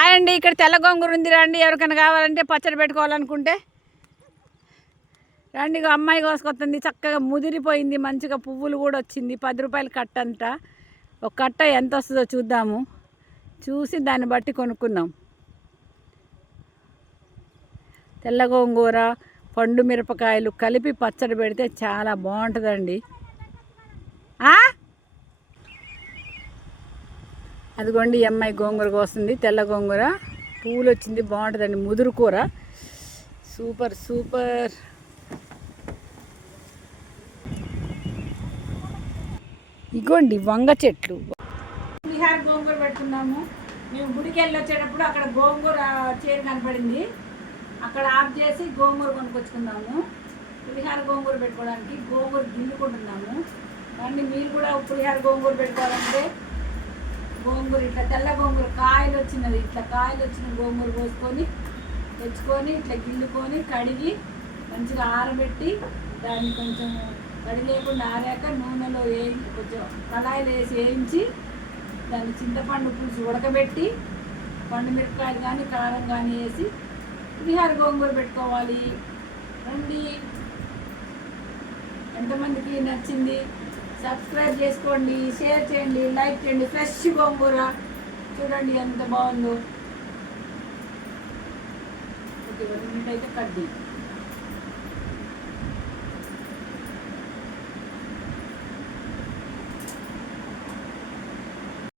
Hi అండి, ఇక్కడ తెల్ల గోంగూర ఉంది. రండి, ఎవరికైనా కావాలంటే పచ్చడి పెట్టుకోవాలనుకుంటే రండి. అమ్మాయి కోసుకొస్తుంది, చక్కగా ముదిరిపోయింది, మంచిగా పువ్వులు కూడా వచ్చింది. 10 రూపాయలు కట్ట అంట. ఒక కట్ట ఎంత వస్తుందో చూద్దాము, చూసి దాన్ని బట్టి కొనుక్కుందాం. తెల్ల గోంగూర, పండు మిరపకాయలు కలిపి పచ్చడి పెడితే చాలా బాగుంటుందండి. అదిగోండి, ఈ అమ్మాయి గోంగూర కోస్తుంది. తెల్ల గోంగూర పువ్వులు వచ్చింది, బాగుంటుందండి. ముదురు కూర సూపర్ సూపర్. ఇగోండి వంగ చెట్లు. పులిహార గోంగూర పెట్టుకున్నాము. మేము గుడికి వెళ్ళి వచ్చేటప్పుడు అక్కడ గోంగూర చేను కనపడింది, అక్కడ ఆఫ్ చేసి గోంగూర కొనుక్కొచ్చుకున్నాము. పులిహార గోంగూర పెట్టుకోవడానికి గోంగూర గిల్లుకుంటున్నాము. రండి, మీరు కూడా పులిహార గోంగూర పెట్టుకోవాలంటే గోంగూర ఇట్లా తెల్ల గోంగూర కాయలు వచ్చినది, ఇట్లా కాయలు వచ్చిన గోంగూర కోసుకొని తెచ్చుకొని ఇట్లా గిల్లుకొని కడిగి మంచిగా ఆరబెట్టి దాన్ని కొంచెం తడి లేకుండా ఆరాక నూనెలో కొంచెం కళాయిలు వేసి వేయించి దాన్ని చింతపండు పులుసు ఉడకబెట్టి పండు మిరపకాయలు కానీ కారం కానీ వేసి పులిహార గోంగూర పెట్టుకోవాలి. రండి, ఎంతమందికి నచ్చింది సబ్స్క్రైబ్ చేసుకోండి, షేర్ చేయండి, లైక్ చేయండి. ఫ్రెష్ గోంగూర చూడండి ఎంత బాగుందో. ఓకే, 1 మినిట్ అయితే కట్ చేయండి.